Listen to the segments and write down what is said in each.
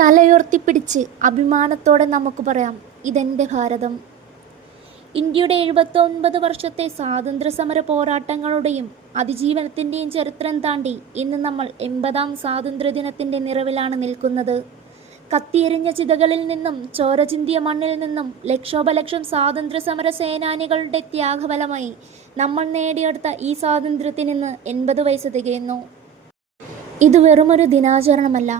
തലയുയർത്തിപ്പിടിച്ച് അഭിമാനത്തോടെ നമുക്ക് പറയാം, ഇതെൻ്റെ ഭാരതം. ഇന്ത്യയുടെ 79 വർഷത്തെ സ്വാതന്ത്ര്യസമര പോരാട്ടങ്ങളുടെയും അതിജീവനത്തിൻ്റെയും ചരിത്രം താണ്ടി ഇന്ന് നമ്മൾ 80-ാം സ്വാതന്ത്ര്യദിനത്തിൻ്റെ നിറവിലാണ് നിൽക്കുന്നത്. കത്തിയെരിഞ്ഞ ചിതകളിൽ നിന്നും ചോര ചിന്തിയ മണ്ണിൽ നിന്നും ലക്ഷോപലക്ഷം സ്വാതന്ത്ര്യസമര സേനാനികളുടെ ത്യാഗഫലമായി നമ്മൾ നേടിയെടുത്ത ഈ സ്വാതന്ത്ര്യത്തിന് ഇന്ന് 80 വയസ്സ് തികയുന്നു. ഇത് വെറുമൊരു ദിനാചരണമല്ല.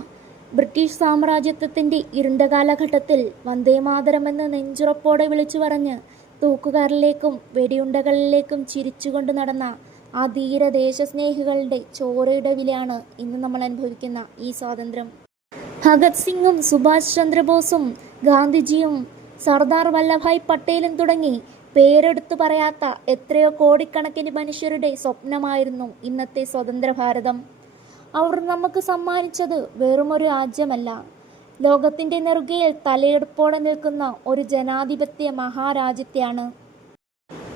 ബ്രിട്ടീഷ് സാമ്രാജ്യത്വത്തിൻ്റെ ഇരുണ്ട കാലഘട്ടത്തിൽ വന്ദേമാതരമെന്ന് നെഞ്ചുറപ്പോടെ വിളിച്ചു പറഞ്ഞ് തൂക്കുകാരിലേക്കും വെടിയുണ്ടകളിലേക്കും ചിരിച്ചുകൊണ്ട് നടന്ന ആ ധീര ദേശസ്നേഹികളുടെ ചോരയുടെ വിലയാണ് ഇന്ന് നമ്മൾ അനുഭവിക്കുന്ന ഈ സ്വാതന്ത്ര്യം. ഭഗത് സിംഗും സുഭാഷ് ചന്ദ്രബോസും ഗാന്ധിജിയും സർദാർ വല്ലഭായ് പട്ടേലും തുടങ്ങി പേരെടുത്തു പറയാത്ത എത്രയോ കോടിക്കണക്കിന് മനുഷ്യരുടെ സ്വപ്നമായിരുന്നു ഇന്നത്തെ സ്വതന്ത്ര ഭാരതം. അവർ നമുക്ക് സമ്മാനിച്ചത് വെറുമൊരു രാജ്യമല്ല, ലോകത്തിൻ്റെ നെറുകയിൽ തലയെടുപ്പോടെ നിൽക്കുന്ന ഒരു ജനാധിപത്യ മഹാരാജ്യത്തെയാണ്.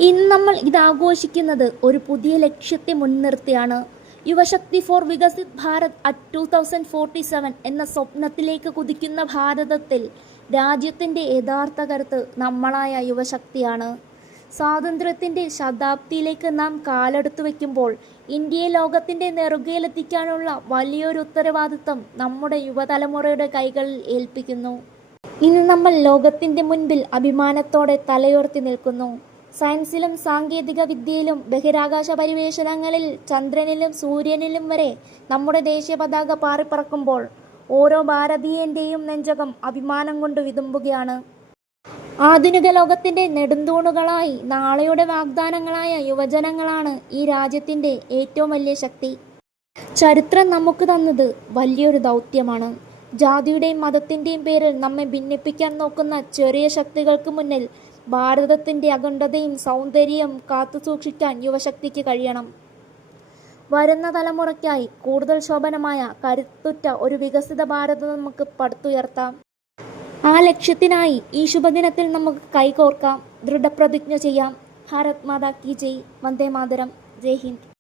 ഇന്ന് നമ്മൾ ഇതാഘോഷിക്കുന്നത് ഒരു പുതിയ ലക്ഷ്യത്തെ മുൻനിർത്തിയാണ്. യുവശക്തി ഫോർ വികസിത് ഭാരത് അറ്റ് 2047 എന്ന സ്വപ്നത്തിലേക്ക് കുതിക്കുന്ന ഭാരതത്തിൽ രാജ്യത്തിൻ്റെ യഥാർത്ഥ കരുത്ത് നമ്മളായ യുവശക്തിയാണ്. സ്വാതന്ത്ര്യത്തിൻ്റെ ശതാബ്ദിയിലേക്ക് നാം കാലെടുത്തു വയ്ക്കുമ്പോൾ ഇന്ത്യയെ ലോകത്തിൻ്റെ നെറുകയിലെത്തിക്കാനുള്ള വലിയൊരു ഉത്തരവാദിത്വം നമ്മുടെ യുവതലമുറയുടെ കൈകളിൽ ഏൽപ്പിക്കുന്നു. ഇന്ന് നമ്മൾ ലോകത്തിൻ്റെ മുൻപിൽ അഭിമാനത്തോടെ തലയുയർത്തി നിൽക്കുന്നു. സയൻസിലും സാങ്കേതിക വിദ്യയിലും ബഹിരാകാശ പരിവേഷണങ്ങളിൽ ചന്ദ്രനിലും സൂര്യനിലും വരെ നമ്മുടെ ദേശീയ പതാക പാറിപ്പറക്കുമ്പോൾ ഓരോ ഭാരതീയൻ്റെയും നെഞ്ചകം അഭിമാനം കൊണ്ട് വിതുമ്പുകയാണ്. ആധുനിക ലോകത്തിൻ്റെ നെടുന്തൂണുകളായി നാളെയുടെ വാഗ്ദാനങ്ങളായ യുവജനങ്ങളാണ് ഈ രാജ്യത്തിൻ്റെ ഏറ്റവും വലിയ ശക്തി. ചരിത്രം നമുക്ക് തന്നത് വലിയൊരു ദൗത്യമാണ്. ജാതിയുടെയും മതത്തിൻ്റെയും പേരിൽ നമ്മെ ഭിന്നിപ്പിക്കാൻ നോക്കുന്ന ചെറിയ ശക്തികൾക്ക് മുന്നിൽ ഭാരതത്തിൻ്റെ അഖണ്ഡതയും സൗന്ദര്യവും കാത്തുസൂക്ഷിക്കാൻ യുവശക്തിക്ക് കഴിയണം. വരുന്ന തലമുറയ്ക്കായി കൂടുതൽ ശോഭനമായ കരുത്തുറ്റ ഒരു വികസിത ഭാരതം നമുക്ക് പടുത്തുയർത്താം. ആ ലക്ഷ്യത്തിനായി ഈ ശുഭദിനത്തിൽ നമുക്ക് കൈകോർക്കാം, ദൃഢപ്രതിജ്ഞ ചെയ്യാം. ഭാരത് മാതാ കി ജയ്. വന്ദേ മാതരം. ജയ് ഹിന്ദ്.